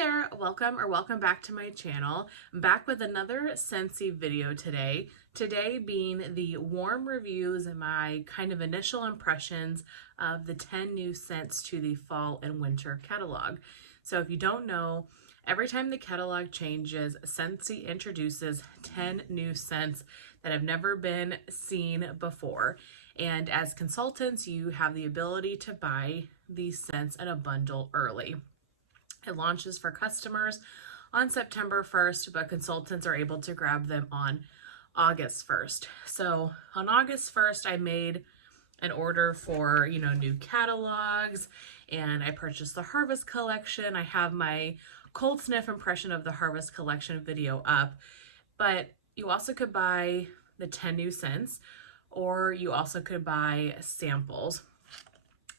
there, welcome back to my channel. I'm back with another Scentsy video today. Today being the warm reviews and my kind of initial impressions of the 10 new scents to the fall and winter catalog. So if you don't know, every time the catalog changes, Scentsy introduces 10 new scents that have never been seen before. And as consultants, you have the ability to buy these scents in a bundle early. It launches for customers on September 1st, but consultants are able to grab them on August 1st. So on August 1st, I made an order for, new catalogs, and I purchased the Harvest Collection. I have my cold sniff impression of the Harvest Collection video up, but you also could buy the 10 new scents, or you also could buy samples.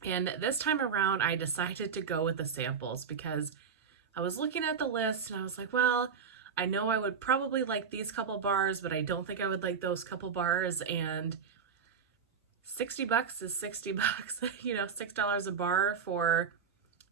And this time around, I decided to go with the samples because I was looking at the list and I was like, well, I know I would probably like these couple bars, but I don't think I would like those couple bars. And 60 bucks is 60 bucks, $6 a bar for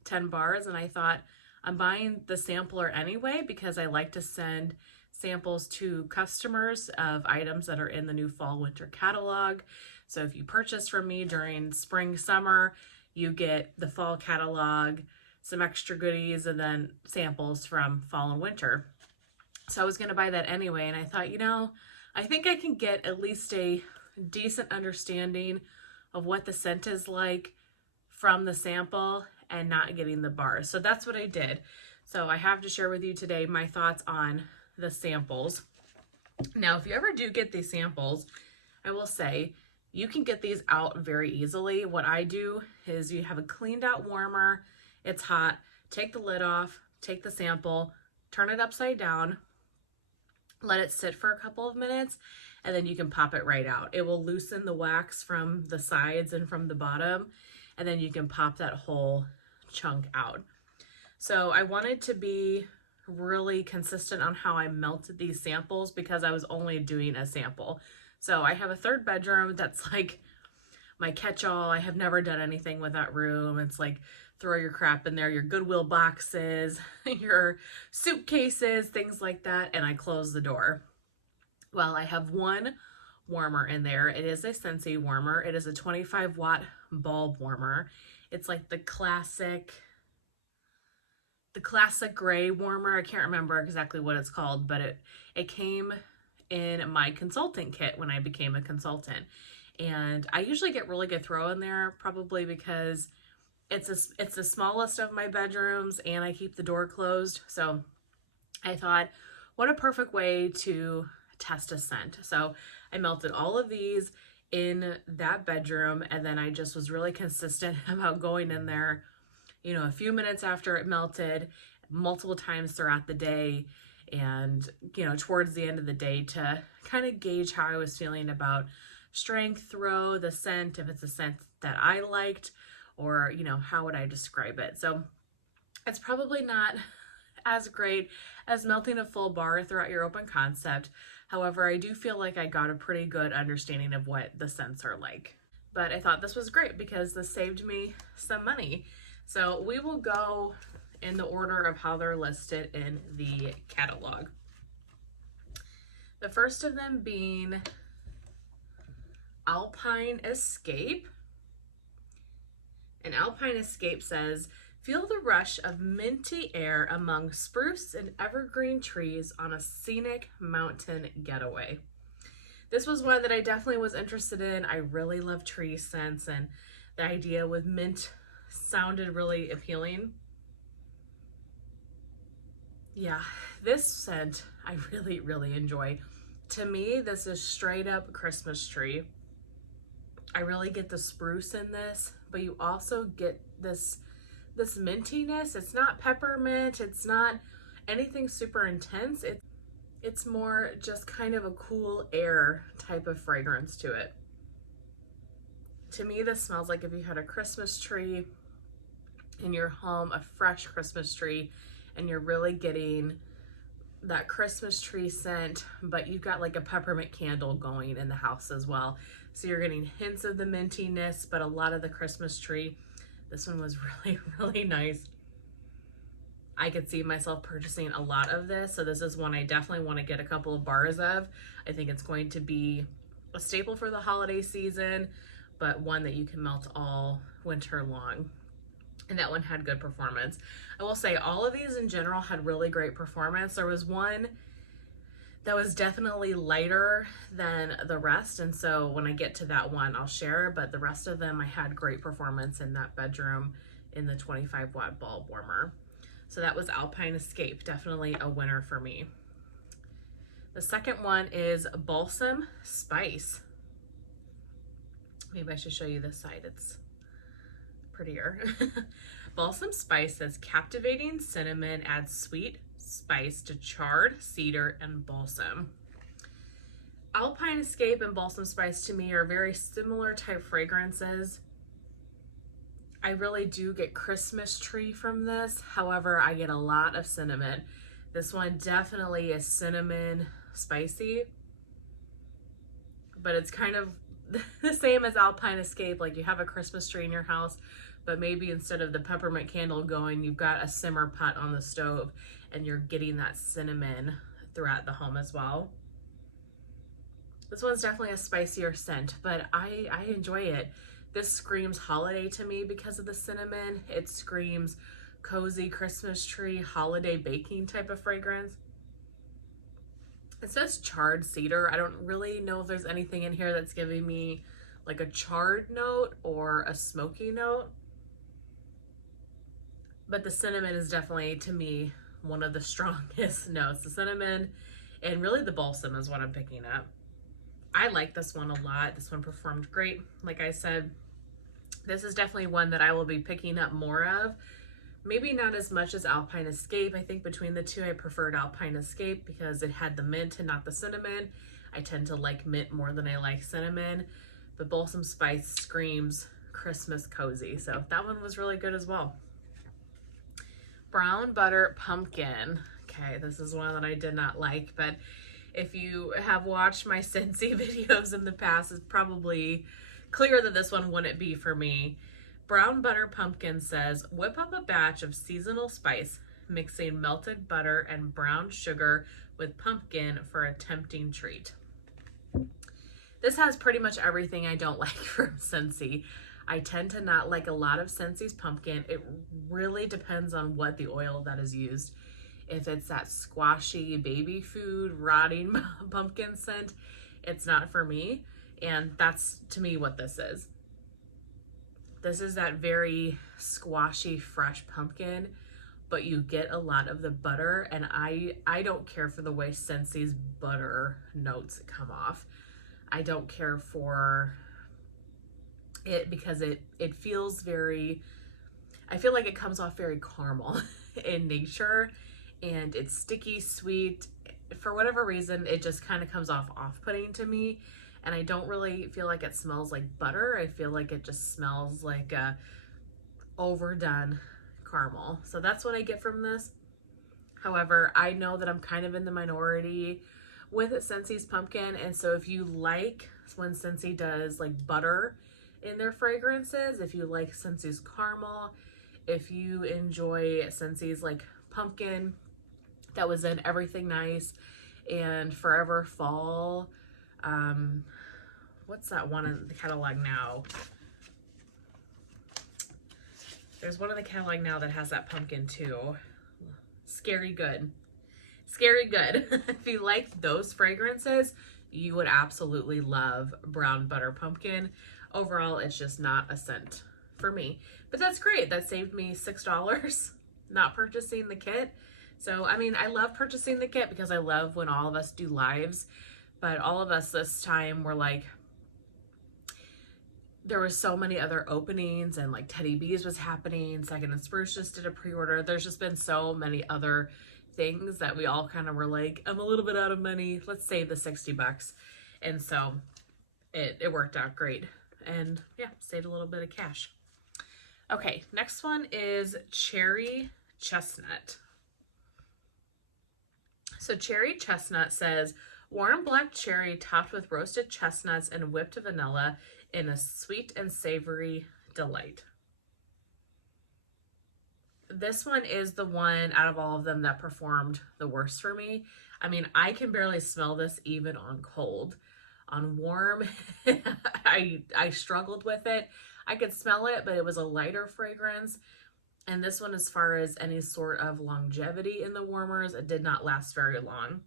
10 bars. And I thought, I'm buying the sampler anyway because I like to send samples to customers of items that are in the new fall winter catalog. So if you purchase from me during spring, summer, you get the fall catalog, some extra goodies, and then samples from fall and winter. So I was going to buy that anyway, and I thought, I think I can get at least a decent understanding of what the scent is like from the sample and not getting the bars. So that's what I did. So I have to share with you today my thoughts on the samples. Now, if you ever do get these samples, I will say, you can get these out very easily. What I do is you have a cleaned out warmer, it's hot, take the lid off, take the sample, turn it upside down, let it sit for a couple of minutes, and then you can pop it right out. It will loosen the wax from the sides and from the bottom, and then you can pop that whole chunk out. So I wanted to be really consistent on how I melted these samples because I was only doing a sample. So I have a third bedroom that's like my catch-all. I have never done anything with that room. It's like throw your crap in there, your Goodwill boxes, your suitcases, things like that, and I close the door. Well, I have one warmer in there. It is a Scentsy warmer. It is a 25 watt bulb warmer. It's like the classic gray warmer. I can't remember exactly what it's called, but it came in my consultant kit when I became a consultant. And I usually get really good throw in there, probably because it's the smallest of my bedrooms and I keep the door closed. So I thought, what a perfect way to test a scent. So I melted all of these in that bedroom, and then I just was really consistent about going in there, a few minutes after it melted, multiple times throughout the day, and towards the end of the day to kind of gauge how I was feeling about strength, throw, the scent, if it's a scent that I liked, or how would I describe it. So it's probably not as great as melting a full bar throughout your open concept. However, I do feel like I got a pretty good understanding of what the scents are like. But I thought this was great because this saved me some money. So we will go in the order of how they're listed in the catalog. The first of them being Alpine Escape. And Alpine Escape says, feel the rush of minty air among spruce and evergreen trees on a scenic mountain getaway. This was one that I definitely was interested in. I really love tree scents, and the idea with mint sounded really appealing. Yeah, this scent I really, really enjoy. To me, this is straight up Christmas tree. I really get the spruce in this, but you also get this mintiness. It's not peppermint. It's not anything super intense. It's more just kind of a cool air type of fragrance to it. To me, this smells like if you had a Christmas tree in your home, a fresh Christmas tree, and you're really getting that Christmas tree scent, but you've got like a peppermint candle going in the house as well. So you're getting hints of the mintiness, but a lot of the Christmas tree. This one was really, really nice. I could see myself purchasing a lot of this. So this is one I definitely want to get a couple of bars of. I think it's going to be a staple for the holiday season, but one that you can melt all winter long. And that one had good performance. I will say all of these in general had really great performance. There was one that was definitely lighter than the rest, and so when I get to that one I'll share, but the rest of them I had great performance in that bedroom in the 25 watt bulb warmer. So that was Alpine Escape, definitely a winner for me. The second one is Balsam Spice. Maybe I should show you this side, it's prettier. Balsam Spice says captivating cinnamon adds sweet spice to chard, cedar, and balsam. Alpine Escape and Balsam Spice to me are very similar type fragrances. I really do get Christmas tree from this. However, I get a lot of cinnamon. This one definitely is cinnamon spicy, but it's kind of the same as Alpine Escape. Like you have a Christmas tree in your house, but maybe instead of the peppermint candle going, you've got a simmer pot on the stove and you're getting that cinnamon throughout the home as well. This one's definitely a spicier scent, but I enjoy it. This screams holiday to me because of the cinnamon. It screams cozy Christmas tree, holiday baking type of fragrance. It says charred cedar. I don't really know if there's anything in here that's giving me like a charred note or a smoky note. But the cinnamon is definitely, to me, one of the strongest notes. The cinnamon and really the balsam is what I'm picking up. I like this one a lot. This one performed great. Like I said, this is definitely one that I will be picking up more of. Maybe not as much as Alpine Escape. I think between the two, I preferred Alpine Escape because it had the mint and not the cinnamon. I tend to like mint more than I like cinnamon, but Balsam Spice screams Christmas cozy. So that one was really good as well. Brown Butter Pumpkin. Okay, this is one that I did not like, but if you have watched my Scentsy videos in the past, it's probably clear that this one wouldn't be for me. Brown Butter Pumpkin says, whip up a batch of seasonal spice, mixing melted butter and brown sugar with pumpkin for a tempting treat. This has pretty much everything I don't like from Scentsy. I tend to not like a lot of Scentsy's pumpkin. It really depends on what the oil that is used. If it's that squashy baby food, rotting pumpkin scent, it's not for me. And that's, to me, what this is. This is that very squashy, fresh pumpkin, but you get a lot of the butter, and I don't care for the way Scentsy's butter notes come off. I don't care for it because it feels very, I feel like it comes off very caramel in nature, and it's sticky, sweet. For whatever reason, it just kind of comes off off-putting to me. And I don't really feel like it smells like butter. I feel like it just smells like a overdone caramel. So that's what I get from this. However, I know that I'm kind of in the minority with Scentsy's pumpkin. And so if you like when Scentsy does like butter in their fragrances, if you like Scentsy's caramel, if you enjoy Scentsy's like pumpkin that was in Everything Nice and Forever Fall, what's that one in the catalog now? There's one in the catalog now that has that pumpkin too. Scary Good. Scary Good. If you like those fragrances, you would absolutely love Brown Butter Pumpkin. Overall, it's just not a scent for me. But that's great. That saved me $6 not purchasing the kit. So, I mean, I love purchasing the kit because I love when all of us do lives. But all of us this time were like, there was so many other openings, and like Teddy B's was happening. Second and Spruce just did a pre-order. There's just been so many other things that we all kind of were like, I'm a little bit out of money. Let's save the $60. And so it worked out great. And yeah, saved a little bit of cash. Okay, next one is Cherry Chestnut. So Cherry Chestnut says, warm black cherry topped with roasted chestnuts and whipped vanilla in a sweet and savory delight. This one is the one out of all of them that performed the worst for me. I mean, I can barely smell this even on cold. On warm, I struggled with it. I could smell it, but it was a lighter fragrance. And this one, as far as any sort of longevity in the warmers, it did not last very long.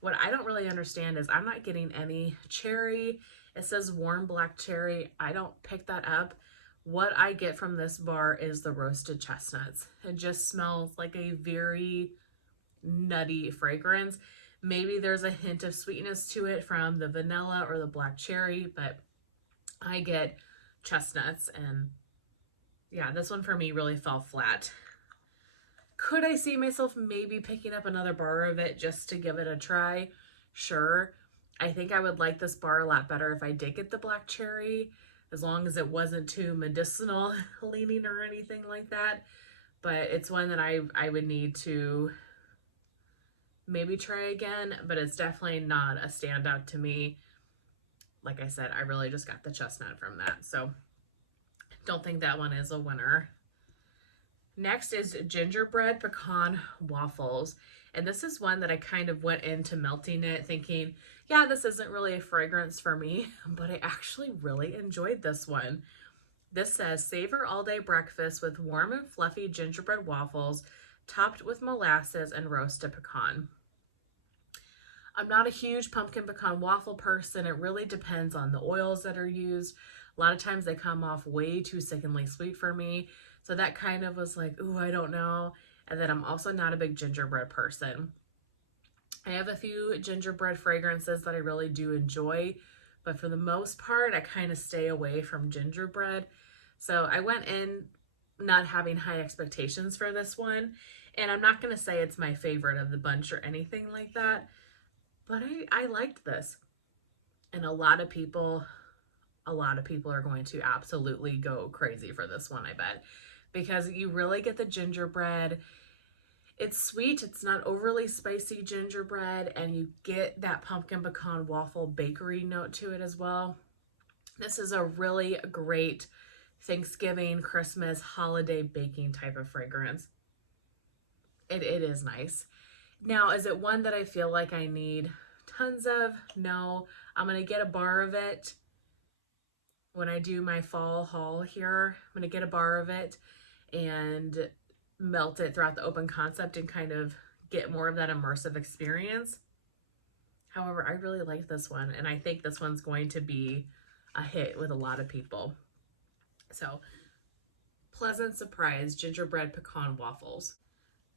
What I don't really understand is I'm not getting any cherry. It says warm black cherry. I don't pick that up. What I get from this bar is the roasted chestnuts. It just smells like a very nutty fragrance. Maybe there's a hint of sweetness to it from the vanilla or the black cherry, but I get chestnuts, and yeah, this one for me really fell flat. Could I see myself maybe picking up another bar of it just to give it a try? Sure. I think I would like this bar a lot better if I did get the black cherry, as long as it wasn't too medicinal leaning or anything like that. But it's one that I would need to maybe try again, but it's definitely not a standout to me. Like I said, I really just got the chestnut from that, so don't think that one is a winner. Next is Gingerbread Pecan Waffles. And this is one that I kind of went into melting it thinking, yeah, this isn't really a fragrance for me, but I actually really enjoyed this one. This says, savor all day breakfast with warm and fluffy gingerbread waffles topped with molasses and roasted pecan. I'm not a huge pumpkin pecan waffle person. It really depends on the oils that are used. A lot of times they come off way too sickeningly sweet for me. So that kind of was like, ooh, I don't know. And then I'm also not a big gingerbread person. I have a few gingerbread fragrances that I really do enjoy, but for the most part, I kind of stay away from gingerbread. So I went in not having high expectations for this one. And I'm not going to say it's my favorite of the bunch or anything like that, but I liked this. And a lot of people are going to absolutely go crazy for this one, I bet, because you really get the gingerbread. It's sweet, it's not overly spicy gingerbread, and you get that pumpkin pecan waffle bakery note to it as well. This is a really great Thanksgiving, Christmas, holiday baking type of fragrance. It is nice. Now, is it one that I feel like I need tons of? No. I'm going to get a bar of it when I do my fall haul here. I'm going to get a bar of it and melt it throughout the open concept and kind of get more of that immersive experience. However, I really like this one, and I think this one's going to be a hit with a lot of people. So, pleasant surprise, gingerbread pecan waffles.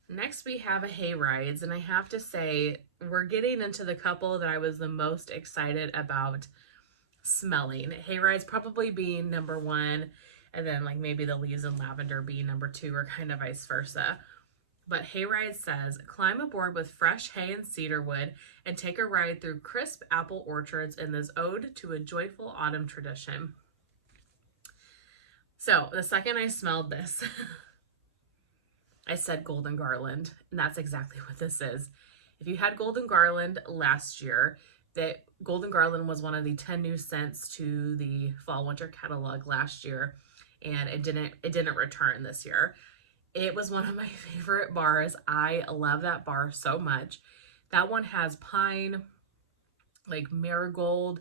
Next, we have a Hayrides, and I have to say, we're getting into the couple that I was the most excited about smelling. Hayrides probably being number one, and then like maybe the leaves and lavender being number two, or kind of vice versa. But Hayrides says, climb aboard with fresh hay and cedarwood and take a ride through crisp apple orchards in this ode to a joyful autumn tradition. So the second I smelled this, I said golden garland, and that's exactly what this is. If you had golden garland last year, that golden garland was one of the 10 new scents to the fall winter catalog last year, and it didn't return this year. It was one of my favorite bars. I love that bar so much. That one has pine, like marigold,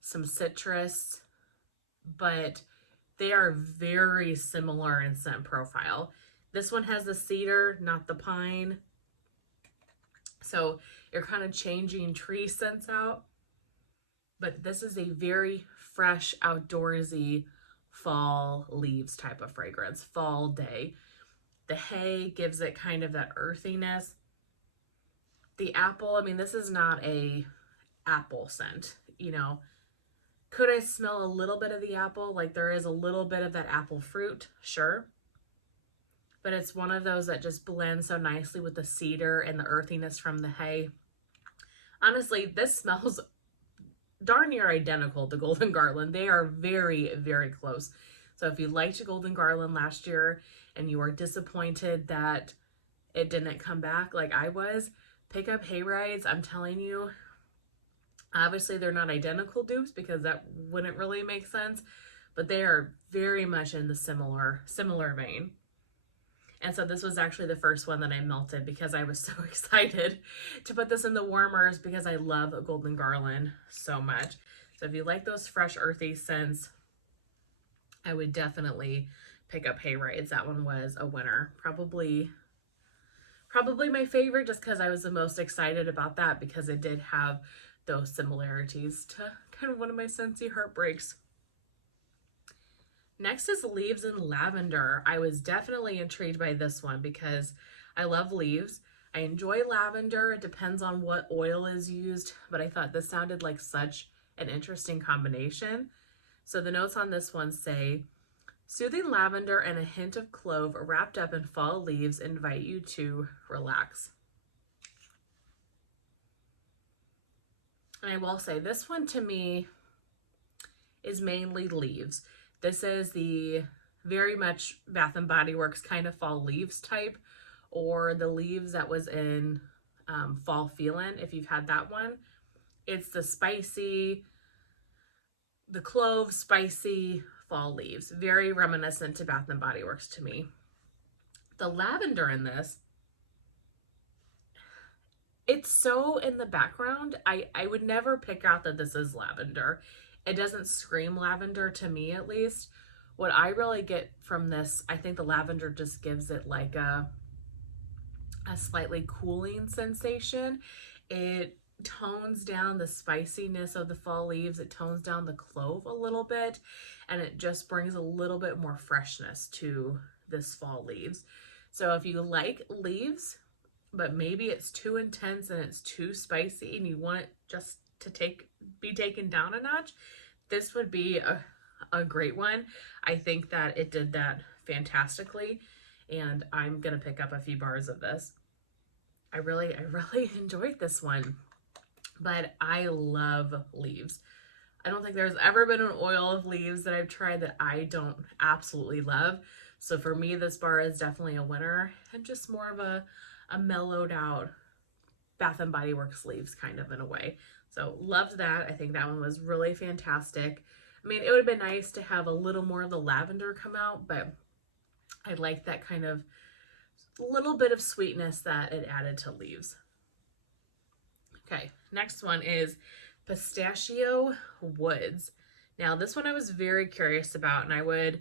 some citrus, but they are very similar in scent profile. This one has the cedar, not the pine. So you're kind of changing tree scents out. But this is a very fresh, outdoorsy fall leaves type of fragrance, fall day. The hay gives it kind of that earthiness. The apple, I mean, this is not a apple scent, you know. Could I smell a little bit of the apple? Like there is a little bit of that apple fruit, sure. But it's one of those that just blends so nicely with the cedar and the earthiness from the hay. Honestly, this smells darn near identical to golden garland. They are very, very close. So if you liked golden garland last year and you are disappointed that it didn't come back like I was, pick up Hayrides. I'm telling you, obviously they're not identical dupes because that wouldn't really make sense, but they are very much in the similar vein. And so this was actually the first one that I melted because I was so excited to put this in the warmers because I love Golden Garland so much. So if you like those fresh earthy scents, I would definitely pick up Hayrides. That one was a winner. Probably my favorite just because I was the most excited about that because it did have those similarities to kind of one of my Scentsy heartbreaks. Next is Leaves and Lavender. I was definitely intrigued by this one because I love leaves. I enjoy lavender. It depends on what oil is used, but I thought this sounded like such an interesting combination. So the notes on this one say, soothing lavender and a hint of clove wrapped up in fall leaves invite you to relax. And I will say this one to me is mainly leaves. This is the very much Bath & Body Works kind of fall leaves type, or the leaves that was in Fall Feelin', if you've had that one. It's the spicy, the clove spicy fall leaves. Very reminiscent to Bath & Body Works to me. The lavender in this, it's so in the background. I would never pick out that this is lavender. It doesn't scream lavender to me, at least. What I really get from this, I think the lavender just gives it like a slightly cooling sensation. It tones down the spiciness of the fall leaves. It tones down the clove a little bit, and it just brings a little bit more freshness to this fall leaves. So if you like leaves, but maybe it's too intense and it's too spicy and you want it just to be taken down a notch, this would be a great one. I think that it did that fantastically, and I'm gonna pick up a few bars of this. I really enjoyed this one, but I love leaves. I don't think there's ever been an oil of leaves that I've tried that I don't absolutely love. So for me, this bar is definitely a winner, and just more of a mellowed out Bath & Body Works leaves kind of in a way. So loved that. I think that one was really fantastic. I mean, it would have been nice to have a little more of the lavender come out, but I like that kind of little bit of sweetness that it added to leaves. Okay, next one is Pistachio Woods. Now this one I was very curious about, and I would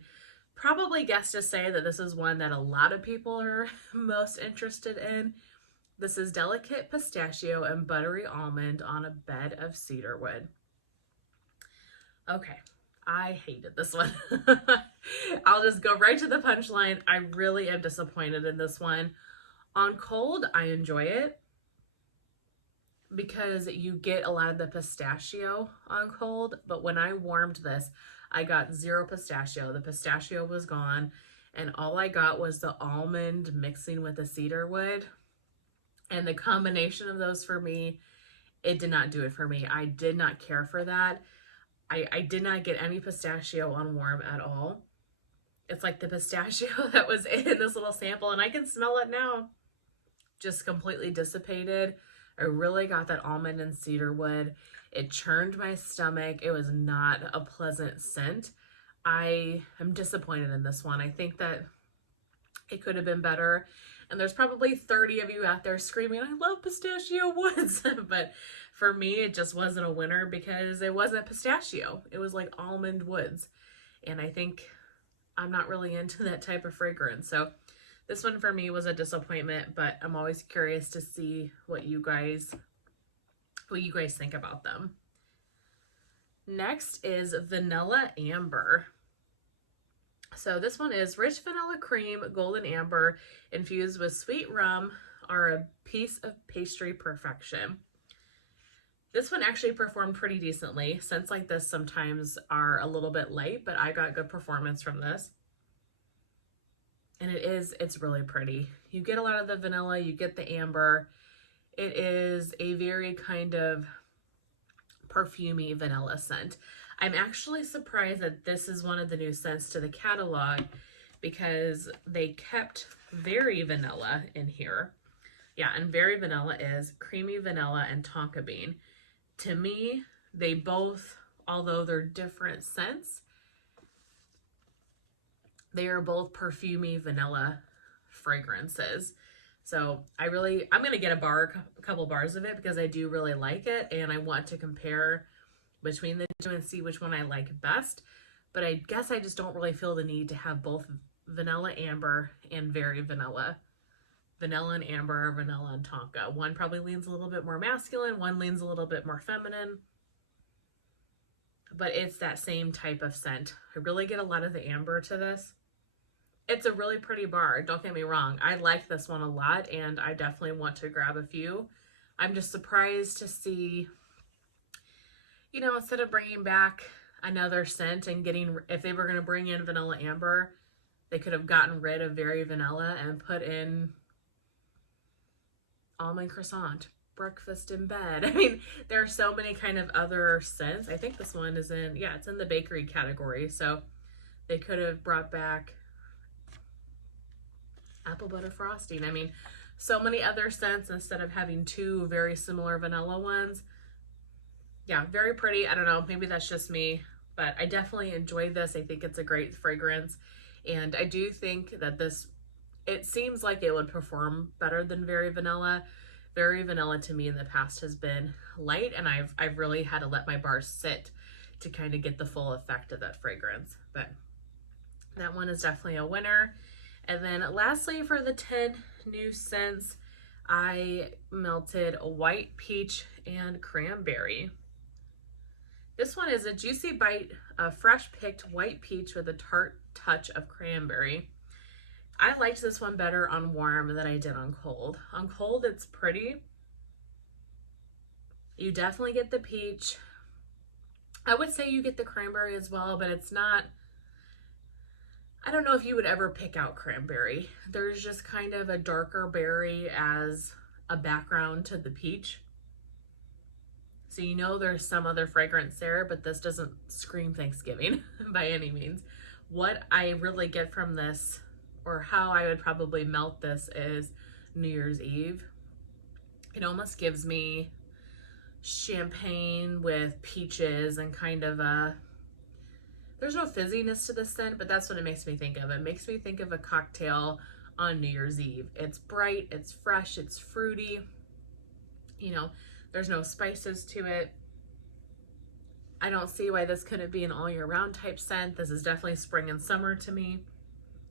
probably guess to say that this is one that a lot of people are most interested in. This is delicate pistachio and buttery almond on a bed of cedar wood. Okay, I hated this one. I'll just go right to the punchline. I really am disappointed in this one. On cold, I enjoy it because you get a lot of the pistachio on cold, but when I warmed this, I got zero pistachio. The pistachio was gone, and all I got was the almond mixing with the cedar wood. And the combination of those for me, it did not do it for me. I did not care for that. I did not get any pistachio on warm at all. It's like the pistachio that was in this little sample, and I can smell it now, just completely dissipated. I really got that almond and cedar wood. It churned my stomach. It was not a pleasant scent. I am disappointed in this one. I think that it could have been better. And there's probably 30 of you out there screaming, I love Pistachio Woods. But for me, it just wasn't a winner because it wasn't pistachio. It was like almond woods. And I think I'm not really into that type of fragrance. So this one for me was a disappointment, but I'm always curious to see what you guys think about them. Next is Vanilla Amber. So this one is rich vanilla cream, golden amber, infused with sweet rum, are a piece of pastry perfection. This one actually performed pretty decently. Scents like this sometimes are a little bit light, but I got good performance from this. And it's really pretty. You get a lot of the vanilla, you get the amber. It is a very kind of perfumey vanilla scent. I'm actually surprised that this is one of the new scents to the catalog because they kept Very Vanilla in here. Yeah, and Very Vanilla is creamy vanilla and tonka bean. To me, they both, although they're different scents, they are both perfumey vanilla fragrances. So I'm going to get a couple bars of it because I do really like it, and I want to compare between the two and see which one I like best. But I guess I just don't really feel the need to have both vanilla amber and very vanilla. Vanilla and amber, or vanilla and tonka. One probably leans a little bit more masculine, one leans a little bit more feminine. But it's that same type of scent. I really get a lot of the amber to this. It's a really pretty bar, don't get me wrong. I like this one a lot, and I definitely want to grab a few. I'm just surprised to see, you know, instead of bringing back another scent and if they were going to bring in vanilla amber, they could have gotten rid of very vanilla and put in almond croissant, breakfast in bed. I mean, there are so many kind of other scents. I think this one is it's in the bakery category. So they could have brought back apple butter frosting. I mean, so many other scents instead of having two very similar vanilla ones. Yeah, very pretty. I don't know, maybe that's just me, but I definitely enjoyed this. I think it's a great fragrance, and I do think that it seems like it would perform better than very vanilla. Very vanilla to me in the past has been light, and I've really had to let my bars sit to kind of get the full effect of that fragrance. But that one is definitely a winner. And then lastly, for the 10 new scents, I melted a white peach and cranberry. This one is a juicy bite of fresh picked white peach with a tart touch of cranberry. I liked this one better on warm than I did on cold. On cold, it's pretty. You definitely get the peach. I would say you get the cranberry as well, but it's not, I don't know if you would ever pick out cranberry. There's just kind of a darker berry as a background to the peach. So you know there's some other fragrance there, but this doesn't scream Thanksgiving by any means. What I really get from this, or how I would probably melt this, is New Year's Eve. It almost gives me champagne with peaches and kind of there's no fizziness to this scent, but that's what it makes me think of. It makes me think of a cocktail on New Year's Eve. It's bright, it's fresh, it's fruity. You know, there's no spices to it. I don't see why this couldn't be an all year round type scent. This is definitely spring and summer to me.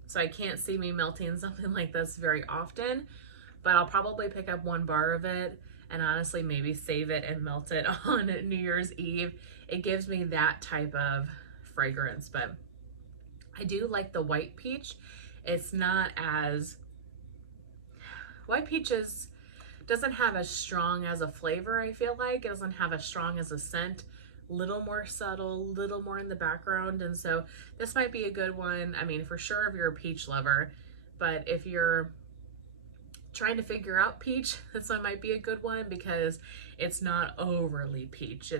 So I can't see me melting something like this very often, but I'll probably pick up one bar of it and honestly maybe save it and melt it on New Year's Eve. It gives me that type of fragrance, but I do like the white peach. It's not as, white peaches doesn't have as strong as a flavor, I feel like. It doesn't have as strong as a scent. Little more subtle, little more in the background, and so this might be a good one. I mean, for sure if you're a peach lover, but if you're trying to figure out peach, this one might be a good one because it's not overly peach.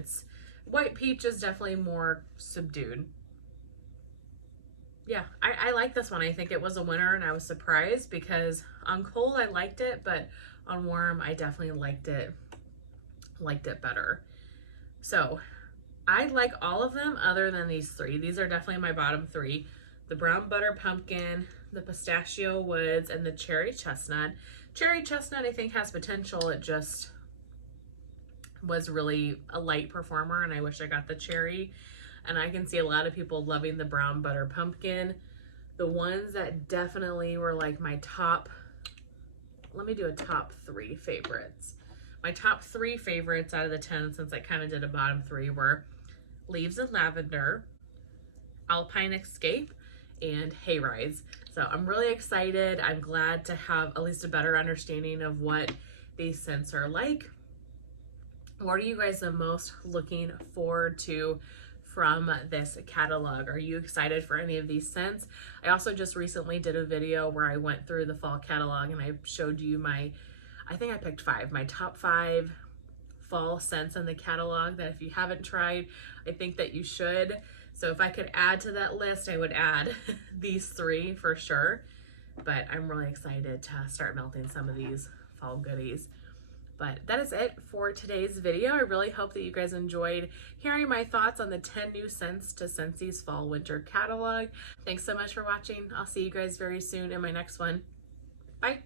White peach is definitely more subdued. Yeah, I like this one. I think it was a winner, and I was surprised because on cold I liked it, but on warm I definitely liked it better. So I like all of them other than these three. These are definitely my bottom three. The brown butter pumpkin, the pistachio woods, and the cherry chestnut. Cherry chestnut I think has potential. It just was really a light performer, and I wish I got the cherry. And I can see a lot of people loving the brown butter pumpkin. The ones that definitely were like my top, let me do a top 3 favorites. My top 3 favorites out of the 10, since I kind of did a bottom 3, were Leaves and Lavender, Alpine Escape, and Hayrides. So I'm really excited. I'm glad to have at least a better understanding of what these scents are like. What are you guys the most looking forward to from this catalog? Are you excited for any of these scents? I also just recently did a video where I went through the fall catalog and I showed you I think I picked 5, my top 5 fall scents in the catalog that if you haven't tried, I think that you should. So if I could add to that list, I would add these 3 for sure. But I'm really excited to start melting some of these fall goodies. But that is it for today's video. I really hope that you guys enjoyed hearing my thoughts on the 10 new scents to Scentsy's fall winter catalog. Thanks so much for watching. I'll see you guys very soon in my next one. Bye.